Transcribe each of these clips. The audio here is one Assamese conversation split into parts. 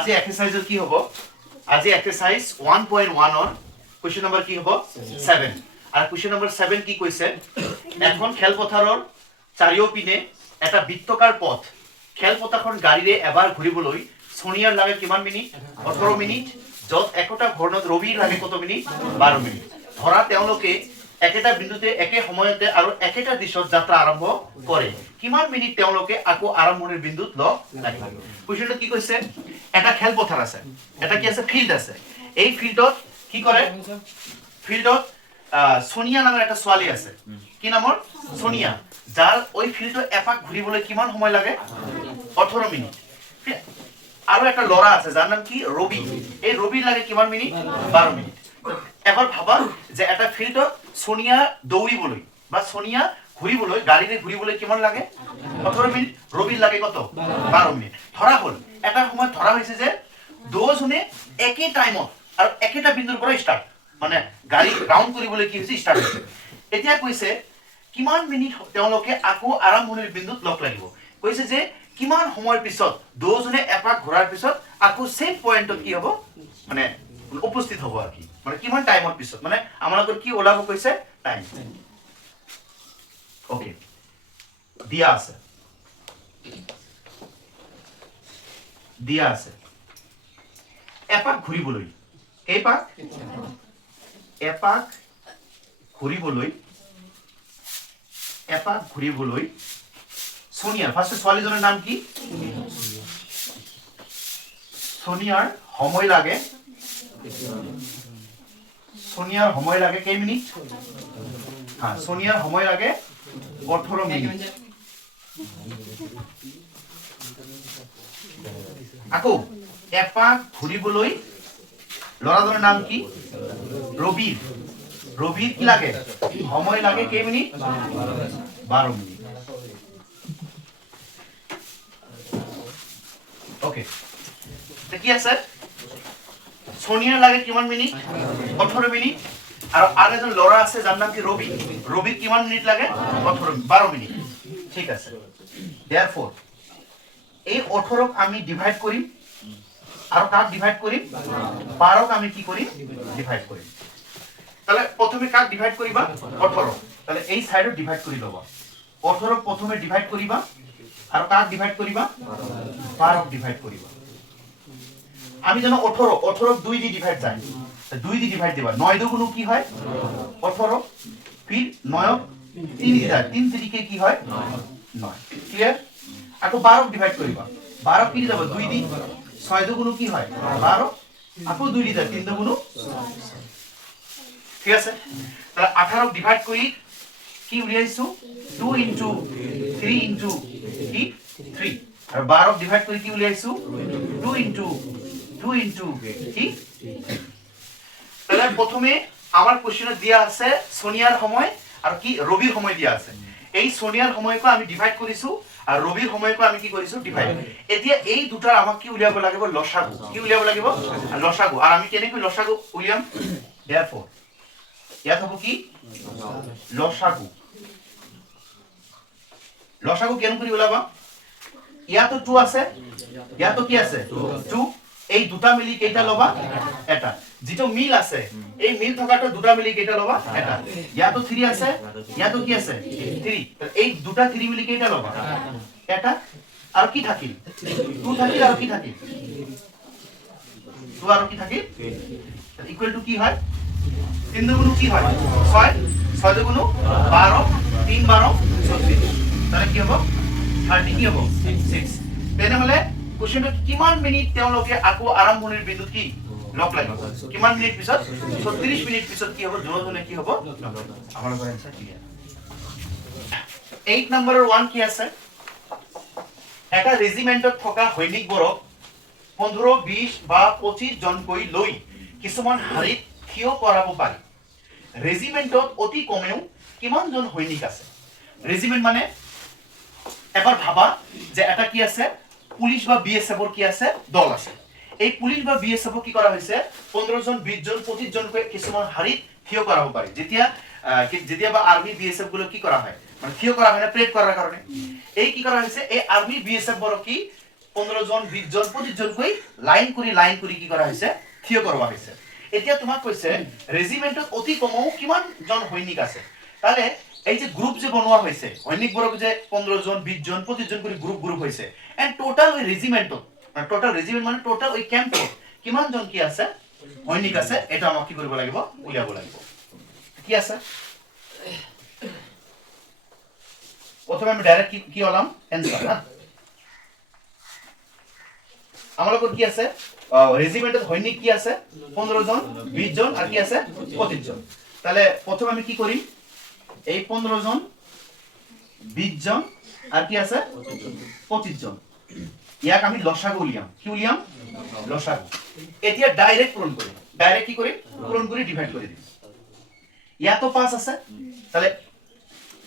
আজি এক্সাৰসাইজৰ কি হ'ব আজি এক্সাৰসাইজ 1.1 ৰ কোৱেশ্চন নম্বৰ কি হ'ব 7 আৰু কোৱেশ্চন নম্বৰ 7 কি কৈছে এখন খেলপথাৰৰ চাৰিওপিনে এটা বৃত্তাকাৰ পথ খেলপথাৰখন গাড়ীৰে এবাৰ ঘূৰিবলৈ সোনিয়াৰ লাগে কিমান মিনিট 18 মিনিট যত একটা ঘূৰ্ণত ৰবিৰ লাগে কত মিনিট 12 মিনিট ধৰা তেওঁলোকে একেটা বিন্দুতে একে সময়তে আৰু একেটা দিশত যাত্ৰা আৰম্ভ কৰে কিমান মিনিট তেওঁলোকে আকৌ আৰম্ভণিৰ বিন্দুত লগ লাগিব কোৱেশ্চনটো কি কৈছে এটা খেলপথাৰ আছে এটা কি আছে ফিল্ড আছে এই ফিল্ডত কি কৰে ফিল্ডত সোনিয়া নামৰ এটা ছোৱালী আছে কি নামৰ সোনিয়া যাৰ ওই ফিল্ডত এপাক ঘূৰিবলৈ কিমান সময় লাগে 18 মিনিট আৰু একটা লৰা আছে যাৰ নাম কি ৰবি এই ৰবিৰ লাগে কিমান মিনিট 12 মিনিট এবাৰ ভাবা যে এটা ফিল্ডত সোনিয়া দৌৰিবলৈ বা সোনিয়া ঘূৰিবলৈ গাড়ীৰে ঘূৰিবলৈ কিমান লাগে 18 মিনিট ৰবিৰ লাগে কত 12 মিনিট ধৰা হল এটা সময় ধৰা হৈছে যে দুজনে একে টাইমত আৰু একেটা বিন্দুৰ পৰা ষ্টাৰ্ট মানে গাড়ী ৰাউন্ড কৰিবলৈ কি হৈছে ষ্টাৰ্ট হৈছে এতিয়া কৈছে কিমান মিনিট তেওঁলোকে আকৌ আৰম্ভণিৰ বিন্দুত লগ লাগিব কৈছে যে কিমান সময়ৰ পিছত দুজনে এপাক ঘূৰাৰ পিছত আকৌ সেম পয়েন্টত কি হ'ব মানে উপস্থিত হ'ব আর কি মানে কিমান টাইমৰ পিছত মানে আমালোকৰ কি ওলাব কৈছে টাইম ওকে দিয়া আছে এপাক ঘূৰিবলৈ কেইপাক এপাক ঘূৰিবলৈ সোনিয়া ফাৰ্স্ট ছোৱালীজনৰ নাম কি সোনিয়াৰ সময় লাগে কেই মিনিট হ্যাঁ সোনিয়াৰ সময় লাগে 18 মিনিট আকৌ এপাক ঘূৰিবলৈ লৰাজনৰ নাম কি ৰবিৰ কি লাগে সময় লাগে কেই মিনিট 12 মিনিট ওকে কি আছে সোনিয়াৰ লাগে কিমান মিনিট 18 মিনিট আৰু এজন লৰা আছে যাৰ নাম কি ৰবিৰ কিমান মিনিট লাগে 12 মিনিট ঠিক আছে therefore এই 18 ক আমি ডিভাইড কৰিম আৰু কাক ডিভাইড কৰিম 12 ক আমি কি কৰিম ডিভাইড কৰিম তাহলে প্ৰথমে কাক ডিভাইড কৰিবা 18 তাহলে এই সাইডত ডিভাইড কৰি লবা 18 ক প্ৰথমে ডিভাইড কৰিবা আৰু কাক ডিভাইড কৰিবা 12 ক ডিভাইড কৰিবা আমি জানো 18 2 দি ডিভাইড যায় 2 দি ডিভাইড দিবা 9 দুগুণ কি হয় 18 फिर 9 3 দি যায় 3 3 কি হয় 9 ক্লিয়ার আকৌ 12 ডিভাইড কৰিবা 12 কি যাব 2 দি 6 দুগুণ কি হয় 12 আকৌ 2 দি যায় 3 দুগুণ ঠিক আছে তাহলে 18 ডিভাইড কৰি কি উলিয়াইছো 2 ইনটু 3 ইনটু কি 3 আৰু 12 ডিভাইড কৰি কি উলিয়াইছো 2 ইনটু কি তাহলে প্রথমে আমার কোশ্চেনে দিয়া আছে সোনিয়ার সময় আর কি রবির সময় দিয়া আছে এই সোনিয়ার সময়কে আমি ডিভাইড কৰিছো আৰ ৰবিৰ সময়কে আমি কি কৰিছো ডিভাইড এতিয়া এই দুটাৰ আমাক কি উলিয়াব লাগিব লসাগু কি উলিয়াব লাগিব লসাগু আর আমি কেনেকৈ লসাগু উলিয়াম therefore ইয়াত হ'ব কি লসাগু কেন কৰি উলাবা ইয়াতো 2 আছে ইয়াতো কি আছে 2 এই দুটা মিলি কেইটা লবা এটা যেটো মিল আছে এই মিল থকাটো দুটা মিলি কেইটা লবা এটা ইয়াতো 3 আছে ইয়াতো কি আছে 3 এই দুটা 3 মিলি কেইটা লবা এটা আর কি থাকিল 2 থাকিল আর কি থাকিল 2 আর কি থাকিল ইকুয়াল টু কি হয় 3 দুগুণ কি হয় 6 6 দুগুণ 12 3 12 36 তাহলে কি হবে 30 কি হবে 6 তেনেহলে কোশ্চেনটো কিমান মিনিট তেওঁলোকে আকৌ আৰম্ভণিৰ বিন্দু কি লগ লাগিব কিমান মিনিট পিছত 36 মিনিট পিছত কি হ'ব দুজনে কি হ'ব আমাৰ আনসাৰ ক্লিয়াৰ 8 নম্বৰৰ 1 কি আছে এটা ৰেজিমেন্টত থকা সৈনিকবোৰক 15 20 বা 25 জনকৈ লৈ কিছুমান হাৰিত থিয় কৰাব পাৰি ৰেজিমেন্টত অতি কমেও কিমান জন সৈনিক আছে ৰেজিমেন্ট মানে এবাৰ ভাবা যে এটা কি আছে পুলিশ বা বিএসএফ কি আছে দল আছে এই পুলিশ বা বিএসএফ কি করা হইছে 15 জন 20 জন 25 জন কৈ কিছুমান হাৰিত থিয় কৰাব পাৰি যেতিয়া বা আৰ্মি বিএসএফ গুলো কি কৰা হয় মানে থিয় কৰা হয় না প্ৰেড কৰাৰ কাৰণে এই কি কৰা হৈছে এই আৰ্মি বিএসএফ বৰ কি 15 জন 20 জন 25 জনকৈ লাইন কৰি কি কৰা হৈছে থিয় কৰোৱা হৈছে এতিয়া তোমাক কৈছে ৰেজিমেন্টত অতি কমও কিমান জন সৈনিক আছে তাহলে এই যে গ্ৰুপ যে বনোৱা হৈছে সৈনিক বৰক যে 15 জন 20 জন 25 জন কৰি গ্ৰুপ হৈছে এন্ড টোটাল ওই ৰেজিমেন্টত টোটাল ৰেজিমেন্ট মানে টোটাল ওই ক্যাম্পত কিমান জন কি আছে সৈনিক আছে এটা আমাক কি কৰিব লাগিব উলিয়াব লাগিব কি আছে প্রথমে আমি ডাইরেক্ট কি হলাম অ্যানসার না আমাদের কি আছে রেজিমেন্টের সৈনিক কি আছে 15 জন 20 জন আর কি আছে 25 জন তাহলে প্রথমে আমি কি করি এই 15 জন 20 জন আর কি আছে 25 জন ইয়াক আমি লসাগু উলিয়াম কি উলিয়াম লসাগু এতিয়া ডাইরেক্ট পূরণ করি ডাইরেক্ট কি করি পূরণ করি ডিভাইড করে দিই ইয়া তো 5 আছে তাহলে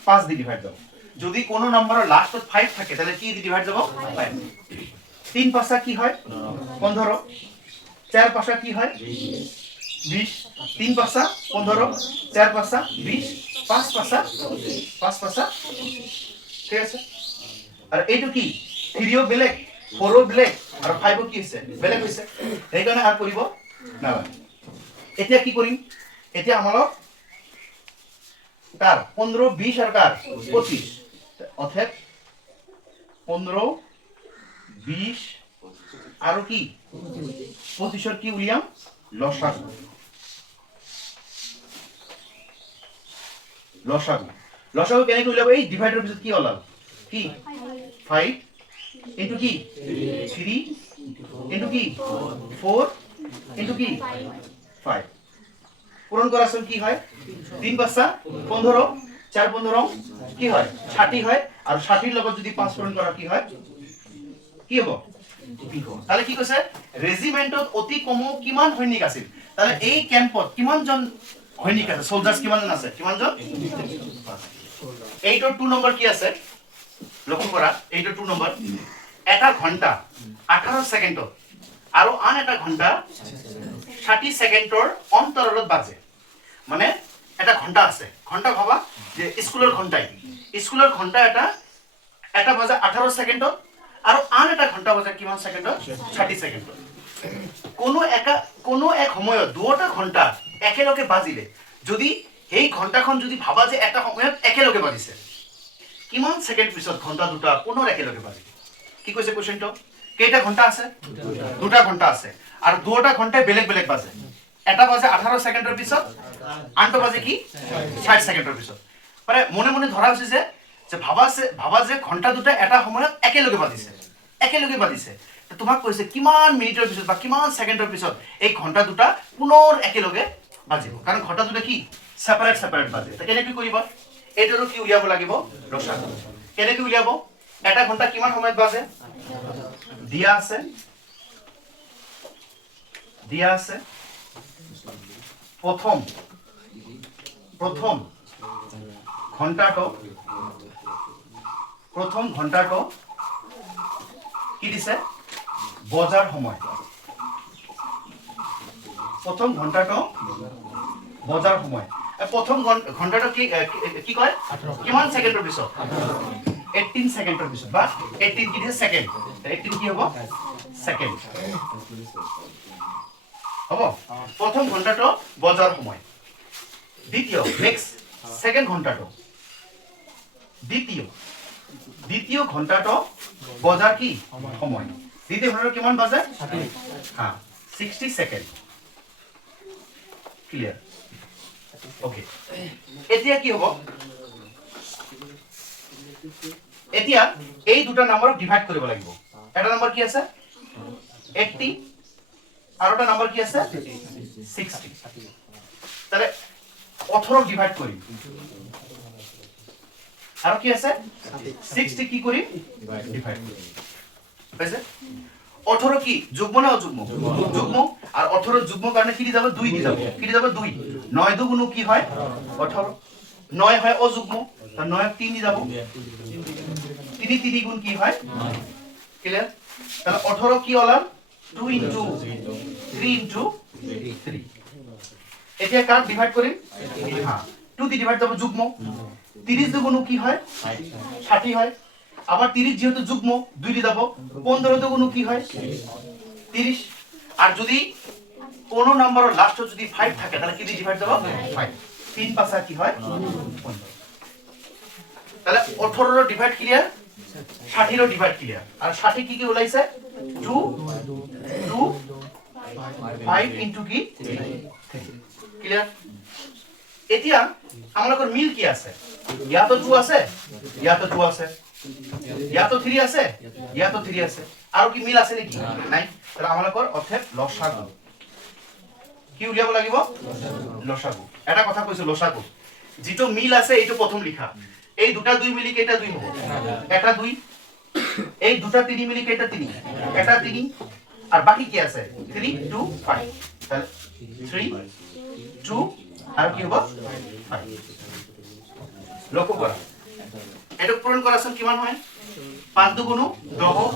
5 দিয়ে ডিভাইড দাও যদি কোনো নম্বরের লাস্টত 5 থাকে তাহলে কি দিয়ে ডিভাইড দেব 5 3 পাঁচা কি হয় 15 4 পাঁচা কি হয় 20 3 পাঁচা 15 4 পাঁচা 20 5 পাঁচা ঠিক আছে আর এইটো কি 3 ও বেলেগ 4 ও বেলেগ আর 5 ও কি হৈছে বেলেগ হৈছে এই কারণে আর কৰিব না এতিয়া কি কৰিম এতিয়া আমালক কার 15 20 আর কার 25 অর্থাৎ 15 20 আর কি 25 এর কি উলিয়াম লসাগু কেনে উলিয়াব এই ডিভাইডের পিছত কি ওলাল কি 5 ইনটু কি 3 ইনটু কি 4 ইনটু কি 5 পূরণ করার সময় কি হয় 3 পাঁচা 15 4 15 কি হয় 60 হয় আর 60 এর লগত যদি 5 পূরণ করা কি হয় কি হবে তাহলে কি কৈছে ৰেজিমেন্টত অতি কমও কিমান সৈনিক আছিল তাহলে এই ক্যাম্পত কিমান জন সৈনিক আছে সোলজার্স কিমান জন আছে কিমান জন এইটোৰ 2 নম্বৰ কি আছে লক্ষ্য কৰা এইটোৰ 2 নম্বৰ এটা ঘন্টা 18 সেকেন্ডত আৰু আন এটা ঘন্টা 60 সেকেন্ডৰ অন্তৰত বাজে মানে এটা ঘন্টা আছে ঘন্টা ভাবা যে স্কুলের ঘন্টা এটা বাজে 18 সেকেন্ডত আর আন এটা ঘন্টা বাজে কিমান সেকেন্ডত 60 সেকেন্ডত কোনো এক সময়ত দুটা ঘন্টা একেলগে বাজিলে যদি এই ঘন্টাখন যদি ভাবা যে এটা সময়ত একেলগে বাজিছে কিমান সেকেন্ড পিছত ঘন্টা দুটা পুনৰ একেলগে বাজিব কি কৈছে কোশ্চেনটো কেইটা ঘন্টা আছে দুটা ঘন্টা আছে আর দুটা ঘন্টায় বেলেগ বাজে এটা বাজে 18 সেকেন্ডৰ পিছত আনটো বাজে কি 60 সেকেন্ডৰ পিছত মানে মনে ধৰা হৈছে যে ভাবা যে ঘন্টা দুটা এটা সময়ত একেলগে বাজিছে তোমাক কৈছে কিমান মিনিটৰ পিছত বা কিমান সেকেন্ডৰ পিছত এই ঘন্টা দুটা পুনৰ একেলগে বাজিব কাৰণ ঘন্টা দুটা কি সেপাৰেট বাজে তা কেনেকৈ কৰিব এইটোৰো কি উলিয়াব লাগিব লসাগু কেনেকৈ উলিয়াব এটা ঘন্টা কিমান সময়ত বাজে দিয়া আছে প্রথম ঘন্টাটো কি দিছে বজাৰ সময় প্ৰথম ঘন্টাটো কি কয় কিমান সেকেন্ডৰ পিছত 18 সেকেন্ডৰ পিছত বা 18 কি দিছে সেকেন্ড 18 কি হ'ব সেকেন্ড হ'ব প্রথম ঘন্টাটো বজাৰ সময় সেকেন্ড ঘন্টাটো দ্বিতীয় ঘন্টাটো বজাৰ কি সময় দ্বিতীয় ঘন্টাটো কিমান বাজে 60 সেকেন্ড ক্লিয়াৰ ওকে এতিয়া কি হ'ব এতিয়া এই দুটা নম্বৰক ডিভাইড কৰিব লাগিব এটা নম্বৰ কি আছে 80 আর একটা নাম্বার কি আছে 60 তাহলে 18 ডিভাইড করি আর কি আছে 60 কি করি ডিভাইড করি বুঝছে 18 কি যুগ্ম না অযুগ্ম যুগ্ম আর 18 যুগ্ম কারণে কি যাব 2 দি যাব কি যাব 2 9 দুগুণ কি হয় 18 9 হয় অযুগ্ম তার 9 3 দি যাব 3 গুণ কি হয় 9 ক্লিয়ার তাহলে 18 কি হলো 2 into 3 into 3 এতিয়া কার ডিভাইড করি হ্যাঁ 2 দি ডিভাইড দেব যুগ্ম 30 দুগুণ কি হয় 60 হয় আবার 30 যেহেতু যুগ্ম 2 দিয়ে দাও 15 তে কোনো কি হয় 30 আর যদি কোন নাম্বারের লাস্টে যদি 5 থাকে তাহলে কি দিয়ে ডিভাইড দেব 5 3 পাঁচা কি হয় 15 তাহলে 18 এর ডিভাইড ক্লিয়ার 60 এর ডিভাইড ক্লিয়ার আর 60 কি কি ওলাইছে 2 2 5 ইনটু কি ক্লিয়ার এতিয়া আমালোকৰ মিল কি আছে ইয়া তো 2 আছে ইয়া তো 2 আছে ইয়া তো 3 আছে ইয়া তো 3 আছে আৰু কি মিল আছে নেকি নাই তাহলে আমালোকৰ অর্থাৎ লসাগু কি উলিয়াব লাগিব লসাগু এটা কথা কৈছো লসাগু যেটো মিল আছে এইটো প্ৰথম লিখা এই দুটা 2 মিলি কেটা 2 হ'ব এটা 2 এই দুটা 3 মিলি কেটা 3 এটা 3 আর বাকি কি আছে 3 2 5 তাহলে 3 2 আর কি হবে 5 লক্ষ্য করা এটা পূরণ করাছন কিমান হয় 5 2 গুণ 10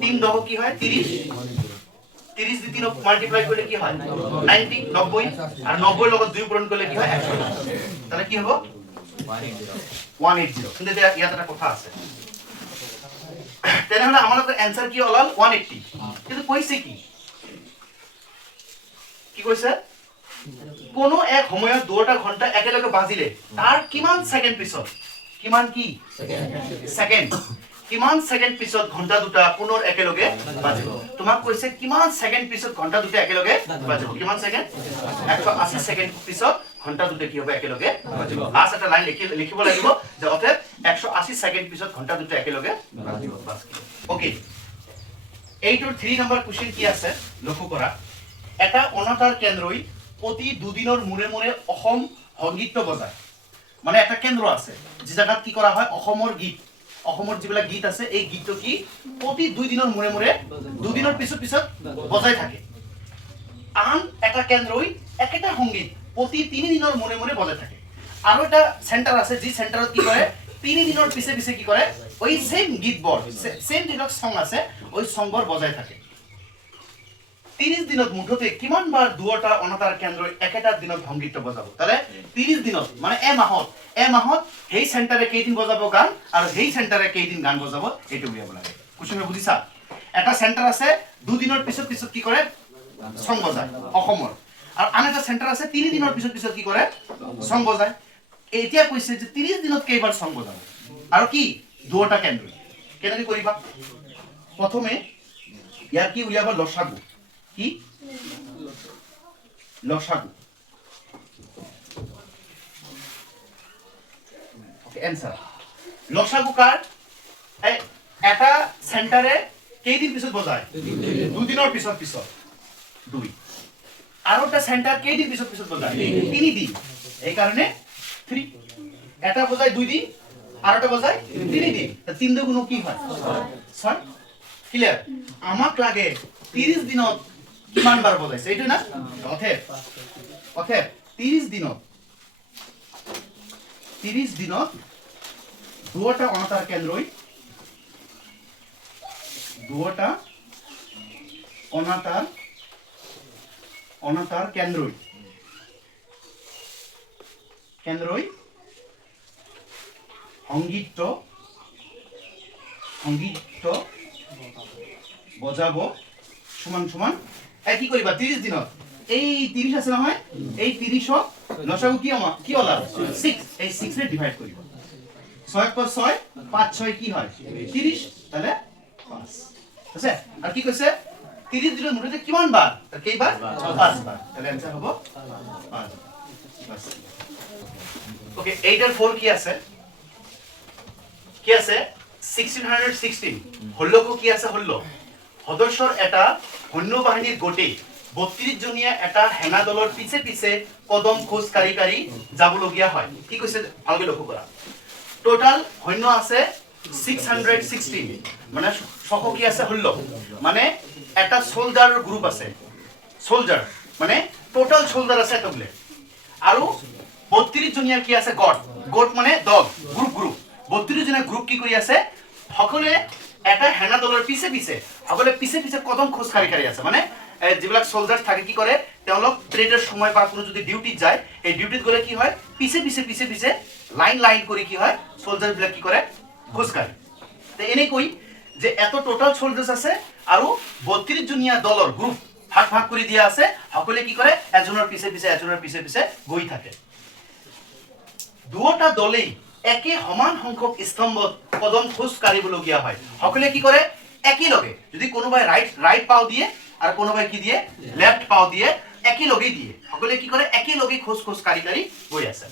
3 10 কি হয় 30 30 দিয়ে 3 মাল্টিপ্লাই করলে কি হয় 90 90 আর 90 লগত 2 পূরণ করলে কি হয় 100 তাহলে কি হবে 180 কিন্তু ইয়াত একটা কথা আছে তেনেহলে আমাদের आंसर কি হল 180 কিন্তু কইছে কি কইছে কোন এক সময়ত দুটা ঘন্টা একেলগে বাজিলে তার কিমান সেকেন্ড পিছত কিমান কি সেকেন্ড কিমান সেকেন্ড পিছত ঘন্টা দুটা পুনৰ একেলগে বাজিব তোমাক কৈছে কিমান সেকেন্ড পিছত ঘন্টা দুটা একেলগে বাজিব কিমান সেকেন্ড 180 সেকেন্ড পিছত ঘন্টা দুটা কি হবে একেলগে বাজিব লাস্ট এটা লাইন লিখিব লাগিব যে অতএব 180 সেকেন্ড পিছত ঘন্টা দুটা একেলগে বাজিব বাস ওকে এইটোৰ 3 নম্বৰ কোশ্চেন কি আছে লক্ষ্য কৰা এটা অনাতাৰ কেন্দ্ৰই প্ৰতি দুদিনৰ মূৰে মূৰে অসম সংগীত বজায় মানে এটা কেন্দ্ৰ আছে যে জায়গাত কি কৰা হয় অসমৰ গীত অসমৰ যিবিলাক গীত আছে এই গীতটো কি প্ৰতি দুই দিনৰ মূৰে মূৰে দুদিনৰ পিছত পিছত বজাই থাকে আন এটা কেন্দ্ৰই একেটা সংগীত প্ৰতি 3 দিনৰ মূৰে মূৰে বজাই থাকে আৰু এটা সেন্টাৰ আছে যি সেন্টাৰত কি কৰে 3 দিনৰ পিছে পিছে কি কৰে ওই সেম গীতবোৰ সেম দিনৰ সং আছে ওই সংবোৰ বজাই থাকে 30 দিনত মুঠতে কিমান বাৰ দুটা অনাতাৰ কেন্দ্ৰই একেটা দিনত সংগীত বজাব তালে 30 দিনত মানে এ মাহত হেই সেন্টাৰে কেইদিন বজাব গান আৰু হেই সেন্টাৰে কেইদিন গান বজাব এটো বুলিব লাগে কোশ্চেন বুজিছা এটা সেন্টাৰ আছে দুদিনৰ পিছত পিছত কি কৰে সং বজায় অসমৰ আৰু আন এটা সেন্টাৰ আছে 3 দিনৰ পিছত পিছত কি কৰে সং বজায় এতিয়া কৈছে যে 30 দিনত কেইবাৰ সং বজাব আৰু কি দুটা কেন্দ্ৰ কেনেকৈ কৰিবা প্ৰথমে ইয়াৰ কি উলিয়াব লসাগু কি লসাগু ওকে आंसर লসাগু কাৰ এটা সেন্টাৰে কেইদিন পিছত বজায় দুদিনৰ পিছত পিছত 2 আৰু এটা সেন্টার কেইদিন পিছত পিছত বজায় 3 দিন এই কারণে 3 এটা বজায় 2 দিন আর এটা বজায় 3 দিন 3 দুগুণ কি হয় 6 ক্লিয়ার আমাক লাগে 30 দিনত কিমান বার বজাইছে এইটো না অথে 30 দিনত দুটা অনাতাৰ কেন্দ্ৰই দুটা অনাতাৰ কেন্দ্ৰই সংগীত বজাব সমান সমান কি কৰিবা 30 দিনত এই 30 আছে নহয় এই 30 লসাগু কি হলা 6 এই 6 ৰে ডিভাইড কৰিবা 6 + 6 5 6 কি হয় 30 তাহলে 5 আছে আর কি কৈছে 30 দিনৰ মুঠতে কিমান বাৰ কেইবাৰ 5 বার তাহলে आंसर হ'ব 5 বাস ওকে 8 এর 4 কি আছে 1616 হল্লকো কি আছে হল্ল সদস্যৰ এটা সৈন্য বাহিনীৰ গোটে 32 জনীয়া এটা হেনা দলৰ পিছে পিছে কদম খোজ কাৰি কাৰি যাবলগীয়া হয় কি কৈছে ভালকৈ লক্ষ্য কৰা টোটাল সৈন্য আছে 616 মানে সখ কি আছে হল্ল মানে এটা সোলজার গ্রুপ আছে সোলজার মানে টোটাল সোলজার আছে এতগুলো আৰু 32 জনীয়া কি আছে গট মানে দল গ্ৰুপ 32 জনীয়া গ্ৰুপ কি কৰি আছে সকলে এটা হেনা দলৰ পিছে পিছে সকলে পিছে পিছে কদম খোজ কাৰি কাৰি আছে মানে যিবিলাক সোলজাৰ থাকে কি কৰে তেওঁলোক ট্ৰেডৰ সময় বা কোনো যদি ডিউটি যায় এই ডিউটিত গলে কি হয় পিছে পিছে লাইন কৰি কি হয় সোলজাৰ বিলাক কি কৰে খোজ কাৰি এনেকৈ যে এত টোটাল সোলজাৰ্ছ আছে আৰু 32 জনীয়া দলৰ গ্ৰুপ ভাগ ভাগ কৰি দিয়া আছে সকলে কি কৰে এজনৰ পিছে পিছে গৈ থাকে দুটা দলেই একে সমান সংখ্যক স্তম্ভত কদম খোজ কাঢ়িবলগীয়া হয় সকলে কি কৰে একই লগে যদি কোনোবাই রাইট পাও দিয়ে আর কোনোবাই কি দিয়ে লেফট পাও দিয়ে একই লগেই দিয়ে সকলে কি কৰে একই লগে খোজ কাঢ়ি গৈ আছে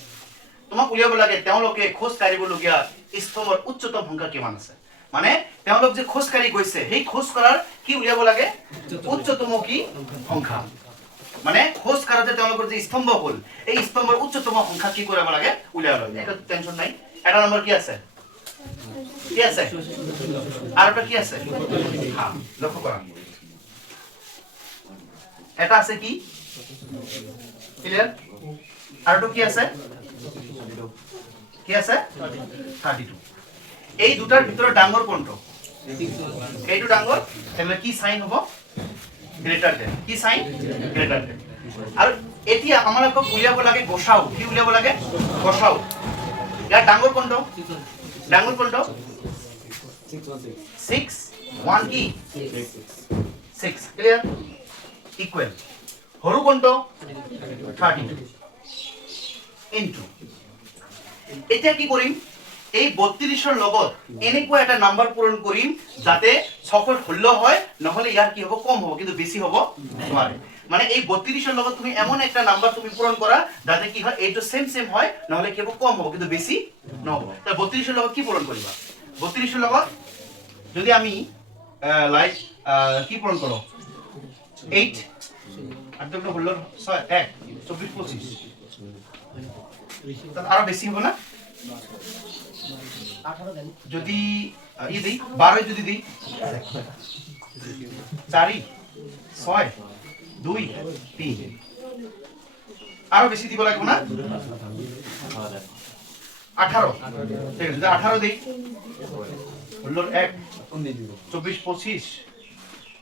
তোমাক উলিয়াব লাগে তেওঁলোকে খোজ কাঢ়িবলগীয়া স্তম্ভৰ উচ্চতম সংখ্যা কিমান আছে মানে তেওঁলোক যে খোজ কাঢ়ি গৈছে সেই খোজ কৰাৰ কি উলিয়াব লাগে উচ্চতম কি সংখ্যা মানে খোজ কাঢ়োতে তেওঁলোকৰ যে স্তম্ভ হ'ল এই স্তম্ভৰ উচ্চতম সংখ্যা কি কৰিব লাগে উলিয়াব লাগে এটা টেনচন নাই এটা নম্বৰ কি আছে আর এটা কি আছে হ্যাঁ লক্ষ্য করুন এটা আছে কি ক্লিয়ার আর এটা কি আছে 32 এই দুটার ভিতরে ডাঙৰ কোনটো এইটো ডাঙৰ তাহলে কি সাইন হ'ব গ্রেটার দেন কি সাইন গ্রেটার দেন আর এতিয়া আমালোকক উলিয়াব লাগে গসাও কি উলিয়াব লাগে গসাও ইয়াৰ ডাঙৰ কোনটো 6 1 কি 6 ক্লিয়াৰ ইকুয়াল হৰু কোনটো 32 ইনটু এটা কি কৰিম এই 32 ৰ লগত এনেকুৱা এটা নাম্বাৰ পূৰণ কৰিম যাতে সকল 16 হয় নহলে ইয়াৰ কি হ'ব কম হ'ব কিন্তু বেছি হ'ব নোৱাৰে মানে এই 32 ৰ লগত তুমি এমন একটা নাম্বাৰ তুমি পূৰণ কৰা যাতে কি হয় এইটো সেম হয় নহলে কি হ'ব কম হ'ব কিন্তু বেছি নহব তাই 32 ৰ লগত কি পূৰণ কৰিবা 32 ৰ লগত যদি আমি লাইক কি পূরণ করো 8 আর তো হলো 6 1 24 25 তাহলে আরো বেশি হবে না 18 দেন যদি ই দেই 12 যদি দেই 4 6 2 3 আরো বেশি দিব লাগবে না 18 ঠিক আছে 18 দেই হলো 1 24 25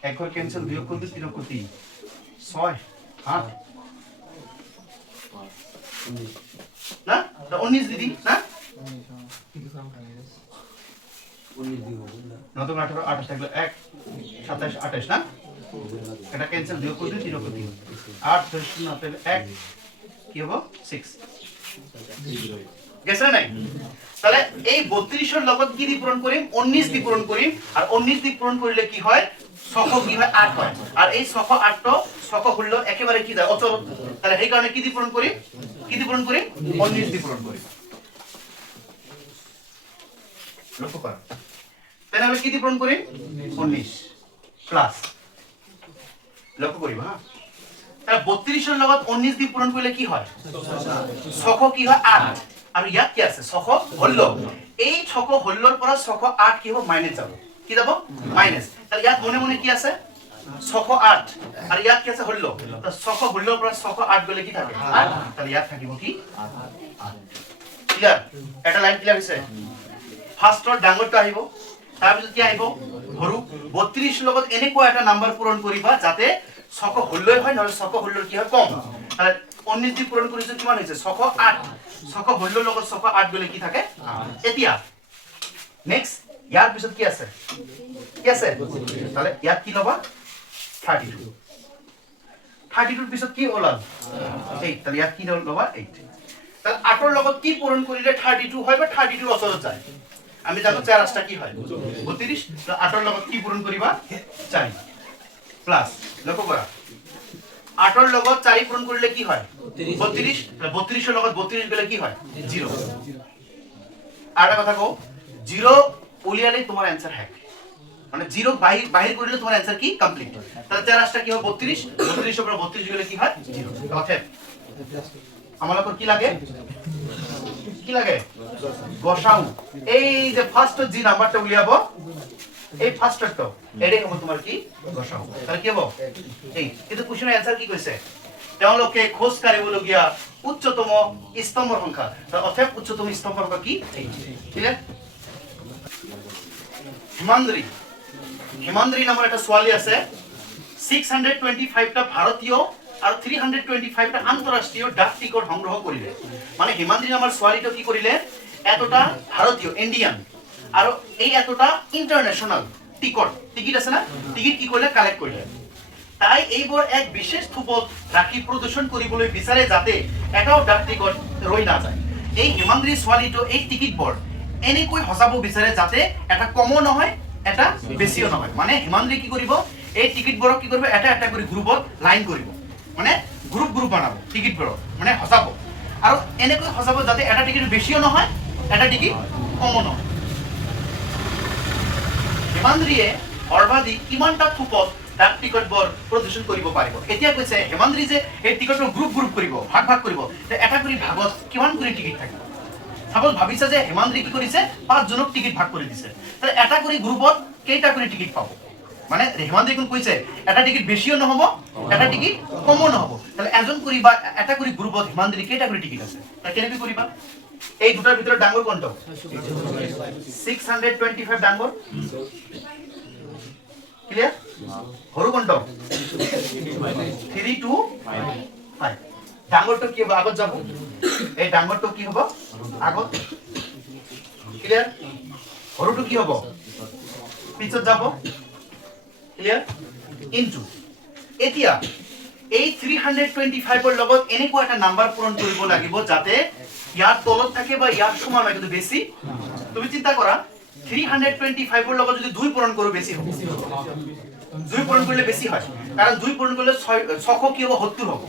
এক করে ক্যান্সেল 2 করতে 3 করতে 6 8 না 19 দিদি না 19 18 28 থাকলো 1 27 28 না এটা ক্যান্সেল 2 করতে 3 করতে 8 30 না তাহলে 1 কি হবে 6 গেছে না নাই তাহলে এই 32 এর লগত কি দি পূরণ করিম 19 দি পূরণ করিম আর 19 দি পূরণ করিলে কি হয় ছক কি হয় 8 হয় আর এই ছক 8 তো ছক হল একেবারে কি যায় অচল তাহলে এই কারণে কি দি পূরণ করি 19 দি পূরণ করি লক্ষ্য করো তাহলে আমরা কি দি পূরণ করি 19 প্লাস লক্ষ্য করিবা হ্যাঁ তাহলে 32 এর লগত 19 দি পূরণ করলে কি হয় ছক কি হয় 8 আর ইয়াত কি আছে ছক হল এই ছক হল্লৰ পৰা ছক 8 কি হ'ব মাইনাস যাব কি যাব মাইনাস তাহলে ইয়াত মনে মনে কি আছে ছক 8 আর ইয়াত কি আছে হল তো ছক হল্লৰ পৰা ছক 8 গলে কি থাকে 8 তাহলে ইয়াত থাকিব কি 8 ক্লিয়ার এটা লাইন ক্লিয়ার হৈছে ফাৰ্স্টৰ ডাঙৰটো আহিব তাৰপিছত কি আহিব সৰু 32 লগত এনেকুৱা এটা নাম্বাৰ পূৰণ কৰিবা যাতে ছক হল্লৈ হয় নহলে ছক হল্লৰ কি হয় কম তাহলে 19 দি পূৰণ কৰিছে কিমান হৈছে ছক 8 ছক হল্লৰ লগত ছক 8 গলে কি থাকে এতিয়া নেক্সট ইয়াৰ পিছত কি আছে তাহলে ইয়াত কি লবা 32 32 পিছত কি ওলাল 8 তাহলে ইয়াত কি লবা 8 তাহলে 8 ৰ লগত কি পূৰণ কৰিলে 32 হয় বা 32 অচলত যায় আমি জানো 4 ৰাস্তা কি হয় 32 তো 8 ৰ লগত কি পূৰণ কৰিবা 4 প্লাস লক্ষ্য কৰা 8 ৰ লগত 4 পূৰণ কৰিলে কি হয় 32 32 ৰ লগত 32 গলে কি হয় 0 আর একটা কথা কও 0 উলিয়ালে তোমার आंसर হ্যাক মানে 0 বাহির করিলে তোমার आंसर কি কমপ্লিট তাহলে 4 রাস্তা কি হবে 32 32 এর উপর 32 গলে কি হয় 0 অতএব আমাদের কি লাগে গসাউ এই যে ফার্স্ট জি নাম্বারটা উলিয়াবো এই ফার্স্টটো এটাই হবে তোমার কি গসাউ তাহলে কি হবে এই কিন্তু কোশ্চেনের आंसर কি কইছে তেওঁলোকে খোজ কাঢ়িবলগীয়া উচ্চতম স্তম্ভৰ সংখ্যা অতএব উচ্চতম স্তম্ভৰ সংখ্যা কি ঠিক আছে হিমাদ্ৰী নামৰ এটা ছোৱালী আছে 625 টা ভাৰতীয় আৰু 325 টা আন্তঃৰাষ্ট্ৰীয় ডাক টিকট সংগ্ৰহ কৰিলে মানে হিমাদ্ৰী নামৰ ছোৱালীটো কি কৰিলে এতটা ভাৰতীয় ইন্ডিয়ান আৰু এই এতটা ইন্টাৰনেশ্যনেল টিকিট আছে না টিকিট কি কৰিলে কালেক্ট কৰিলে তাই এইবোৰ এক বিশেষ থোপত ৰাখি প্ৰদৰ্শন কৰিবলৈ বিচাৰে যাতে এটাও ডাক টিকট ৰৈ নাযায় এই হিমাদ্ৰী ছোৱালীটো এই টিকিটবোৰ এনেকৈ সজাব বিচাৰে যাতে এটা কমো নহয় এটা বেছিও নহয় মানে হিমাদ্ৰী কি কৰিব এই টিকিটবোৰক কি কৰিব এটা এটা কৰি গ্ৰুপত লাইন কৰিব মানে গ্ৰুপ বনাব টিকিটবোৰক মানে সজাব আৰু এনেকৈ সজাব যাতে এটা টিকিট বেছিও নহয় এটা টিকিট কমো নহয় হিমাদ্ৰীয়ে সৰ্বাধিক কিমানটা থোপত ডাক টিকটবোৰ প্ৰদৰ্শন কৰিব পাৰিব এতিয়া কৈছে হিমাদ্ৰী যে এই টিকটৰ গ্ৰুপ কৰিব ভাগ কৰিব এটা কৰি ভাগত কিমান কৰি টিকিট থাকিব সাপোজ ভাবিছে যে হিমাদ্ৰী কি কৰিছে 5 জনক টিকিট ভাগ কৰি দিছে তাহলে এটা কৰি গ্ৰুপত কেইটা কৰি টিকিট পাব মানে হিমাদ্ৰী কোন কৈছে এটা টিকিট বেছিও নহব এটা টিকিট কমও নহব তাহলে এজন কৰি বা এটা কৰি গ্ৰুপত হিমাদ্ৰী কেইটা কৰি টিকিট আছে তা কেনেকৈ কৰিবা এই দুটাৰ ভিতৰত ডাঙৰ কোনটো 625 ডাঙৰ ক্লিয়াৰ সৰু কোনটো 3 2 5 ডাঙৰটো কি হ'ব আগত যাব এই ডাঙৰটো কি হ'ব আগত ক্লিয়াৰ সৰুটো কি হ'ব পিছত যাব ক্লিয়াৰ ইনটু এতিয়া এই 325 ৰ লগত এনেকুৱা এটা নাম্বাৰ পূৰণ কৰিব লাগিব যাতে ইয়াৰ তলত থাকে বা ইয়াৰ সমান হয় কিন্তু বেছি তুমি চিন্তা কৰা 325 ৰ লগত যদি 2 পূৰণ কৰো বেছি হ'ব 2 পূৰণ কৰিলে বেছি হয় কাৰণ 2 পূৰণ কৰিলে 600 কি হ'ব 70 হ'ব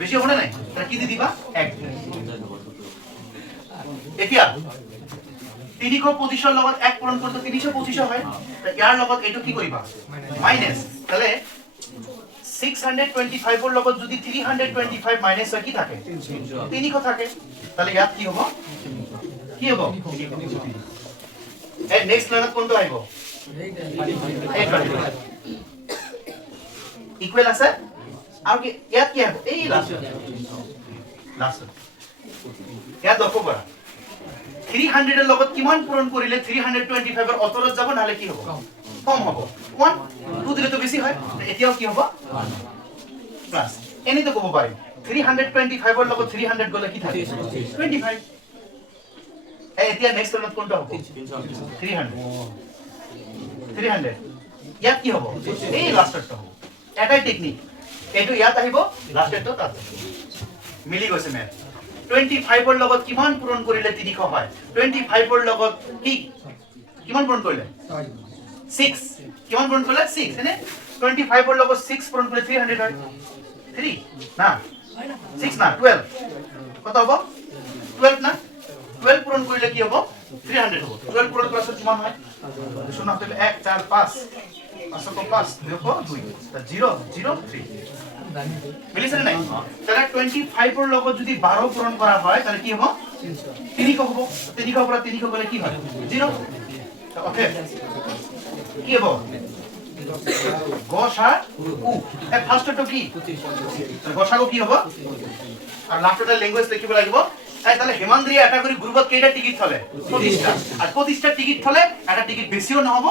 বেছি হ'ব না নাই তাহলে কি দিবা 1 এতিয়া 325 ৰ লগত 1 পূৰণ কৰতে 325 হয় ইয়াৰ লগত এটো কি কৰিবা মাইনাস তাহলে 625 ৰ লগত যদি 325 মাইনাস হয় কি থাকে 300 থাকে তাহলে ইয়াত কি হ'ব এই নেক্সট লাইনত কোনটো আহিব ইকুয়াল আছে আৰু কি ইয়াত কি হ'ব এই লাস্ট ইয়াত দেখো কৰা 300 ৰ লগত কিমান পূৰণ কৰিলে 325 ৰ অতৰত যাব নালে কি হ'ব কম হ'ব 1 2 দিলে তো বেছি হয় এতিয়াও কি হ'ব প্লাস এনি তো ক'ব পাৰি 325 ৰ লগত 300 গলে কি থাকে 25 এতিয়া নেক্সট লাইনত কোনটো হ'ব 300 ইয়াত কি হ'ব এই লাষ্টটো হ'ব এটাই টেকনিক এটো ইয়াত আহিব লাষ্টটো তাত মিলি গৈছে মেথ 25 ৰ লগত কিমান পূৰণ কৰিলে 300 হয় 25 ৰ লগত কি কিমান পূৰণ কৰিলে 6 কিমান পূৰণ কৰিলে 6 এনে 25 ৰ লগত 6 পূৰণ কৰিলে 300 হয় 3 না 6 না 12 কত হ'ব 12 না 12 পূৰণ কৰিলে কি হ'ব 300 হ'ব 12 পূৰণ কৰাৰ কিমান হয় শূন্য হলে 1 4 5 5 2 0 0 3 মিলিছে নাই তাহলে 25 ৰ লগত যদি 12 পূৰণ কৰা হয় তাহলে কি হ'ব 300 হ'ব 300 পৰা 300 গলে কি হয় 0 ওকে কি হ'ব গসাগু এই ফার্স্টটো কি গসাগু কি হ'ব আর লাস্টটা ল্যাঙ্গুয়েজ লিখিব লাগিব তাহলে হিমাদ্ৰী এটা কৰি গ্ৰুপত কেইটা টিকিট থলে 25টা আৰ 25টা টিকিট থলে এটা টিকিট বেছিও নহব